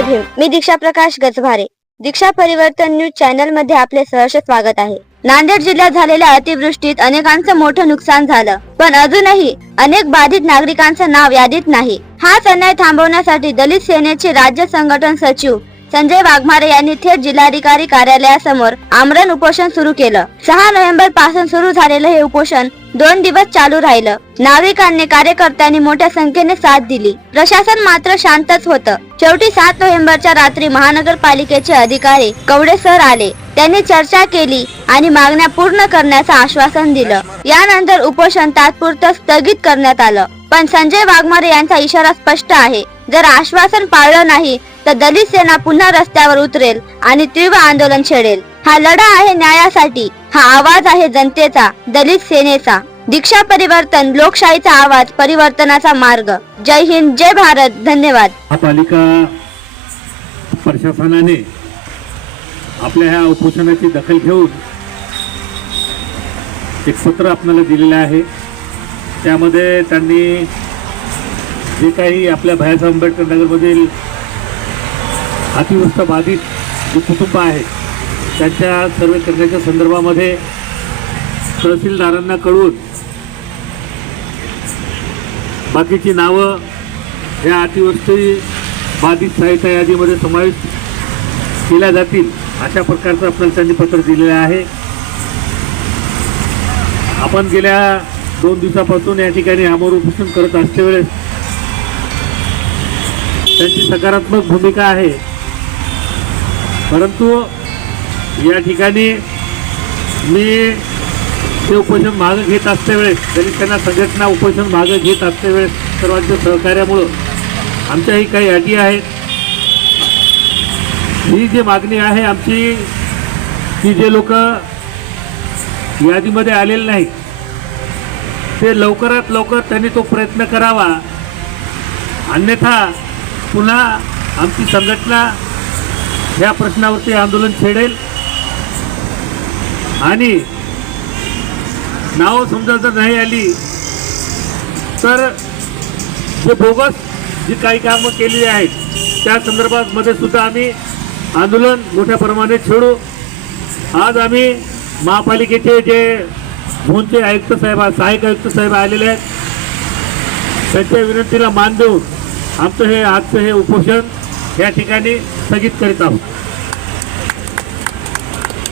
जय भीम। मी दीक्षा प्रकाश गजभारे, दीक्षा परिवर्तन news channel मध्ये आपले सहर्ष स्वागत आहे। नांदेड जिल्ह्यात झालेल्या अतिवृष्टीत अनेकांचं मोठं नुकसान झालं, पण अजूनही अनेक बाधित नागरिकांचं नाव यादीत नाही। हाच अन्याय थांबवण्यासाठी दलित सेनेचे राज्य संघटन सचिव संजय वाघमारे यांनी थेट जिल्हाधिकारी कार्यालयासमोर आमरण उपोषण सुरू केलं। 6 नोव्हेंबर पासून सुरू झालेलं हे उपोषण 2 दिवस चालू राहिलं। नागरिकांनी कार्यकर्त्यांनी मोठ्या संख्येने साथ दिली, प्रशासन मात्र शांतच होतं। शेवटी 7 नोव्हेंबरच्या रात्री महानगरपालिकेचे अधिकारी कवडे सर आले, त्यांनी चर्चा केली आणि मागण्या पूर्ण करण्याचं आश्वासन दिलं। यानंतर उपोषण तात्पुरतं स्थगित करण्यात आलं, पण संजय वाघमारे यांचा इशारा स्पष्ट आहे, जर आश्वासन पाळलं नाही तर दलित सेना पुन्हा रस्त्यावर उतरेल आणि तीव्र आंदोलन छेडेल। हा लढा आहे न्यायासाठी, हा आवाज आहे जनतेचा, दलित सेनेचा। दीक्षा परिवर्तन, लोकशाहीचा आवाज, परिवर्तनाचा मार्ग। जय हिंद, जय भारत, धन्यवाद। पालिका प्रशासनाने आपल्या ह्या उपोषणाची दखल घेऊन एक पत्र आपल्याला दिलेलं आहे। त्यामध्ये त्यांनी जे काही आपल्या भैयासाहेब आंबेडकर नगरमधील अतिवृष्टी बाधित जे कुटुंब आहे त्यांच्या सर्वे करण्याच्या संदर्भामध्ये तहसीलदारांना कळवून बाकीची नावं या अतिवृष्टी बाधित सहायता यादीमध्ये समाविष्ट केल्या जातील अशा प्रकारचं आपल्याला त्यांनी पत्र दिलेलं आहे। आपण गेल्या 2 दिवसापासून या ठिकाणी आमरण उपोषण करत असते वेळेस त्यांची सकारात्मक भूमिका आहे, परंतु या ठिकाणी मी ते उपोषण मागे घेत असते वेळेस दलितांना संघटना उपोषण मागे घेत असते वेळेस सर्वांच्या सहकार्यामुळं आमच्याही काही अटी आहेत। ही जी मागणी आहे आमची, की जे लोक यादीमध्ये आलेले नाही ते लवकरात लवकर त्यांनी तो प्रयत्न करावा, अन्यथा पुन्हा आमची संघटना या प्रश्नावरती आंदोलन छेडेल आणि नाव समजा जर नाही आली तर जे बोगस जी काही कामं केलेली आहेत त्या संदर्भात मध्ये सुद्धा आम्ही आंदोलन मोठ्या प्रमाणात छेडू। आज आम्ही महापालिकेचे जे झोनचे आयुक्त साहेब, सहाय्यक आयुक्त साहेब आलेले आहेत, त्यांच्या विनंतीला मान देऊन आमचं हे आजचं हे उपोषण या ठिकाणी स्थगित करीत आहोत।